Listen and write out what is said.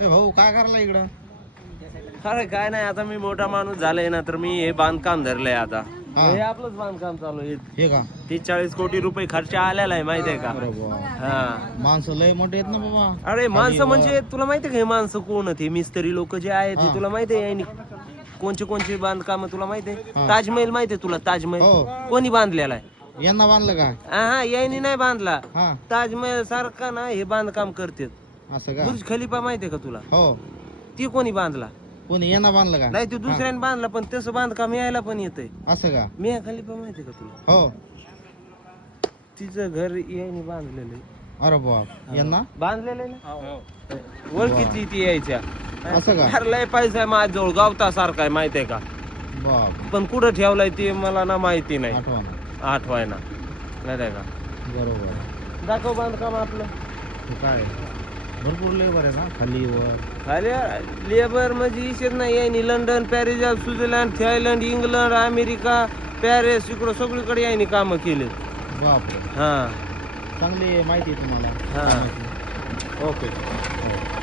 ए भाऊ काय करायला इकडं? अरे काय नाही, आता मी मोठा माणूस झालाय ना, तर मी हे बांधकाम धरलंय आता. हा. हे आपलंच बांधकाम चालू आहे. हे का? 30-40 कोटी रुपये खर्च आलेला आहे, माहितीये का? अरे बुवा. हा. माणसं लय मोठे आहेत ना बाबा. अरे माणसं खाली म्हणजे तुला माहितीये का, हे माणसं कोण आहेत? हे मिस्त्री लोक जे आहेत हा. ते तुला माहितीये यांनी कोणचे कोणचे बांधकाम तुला माहितीये? हा. ताजमहल माहितीये तुला? ताजमहल हो. कोणी बांधलेला आहे? यांना बांधलं का? हा, यांनी नाही बांधला. हा ताजमहल सारखा ना हे बांधकाम करतात. असं का? बुर्ज खलिफा माहितीये का तुला? हो. ती कोणी बांधला? कोणी यांना बांधलं का? नाही, ते दुसऱ्याने बांधला, पण तसं बांधकाम यायला पण येतंय. असं का? मिया खलिफा माहितीये का तुला? हो. तिचं घर यांनी बांधलेलं आहे. अरे बाप. यांना बांधलेलं आहे ना, ओळखीची ती यायच्या. असं का? अरे लय पैसा आहे माझ्याजवळ, गावता सारखा आहे, माहितीये का? बाप. पण कुठं ठेवलाय ते मला ना माहिती नाही, आठवण. आठवायना नाही का? बरोबर. दाखव बांधकाम आपलं. हे काय? भरपूर लेबर आहे ना खाली वर. खाली लेबर म्हणजे इशेच नाही, यांनी London, Paris, Switzerland, Thailand, England, America, Paris, इकडं सगळीकडे यांनी कामं केले. बापरे. हा. चांगली माहिती आहे तुम्हाला. हा. कामाची. ओके.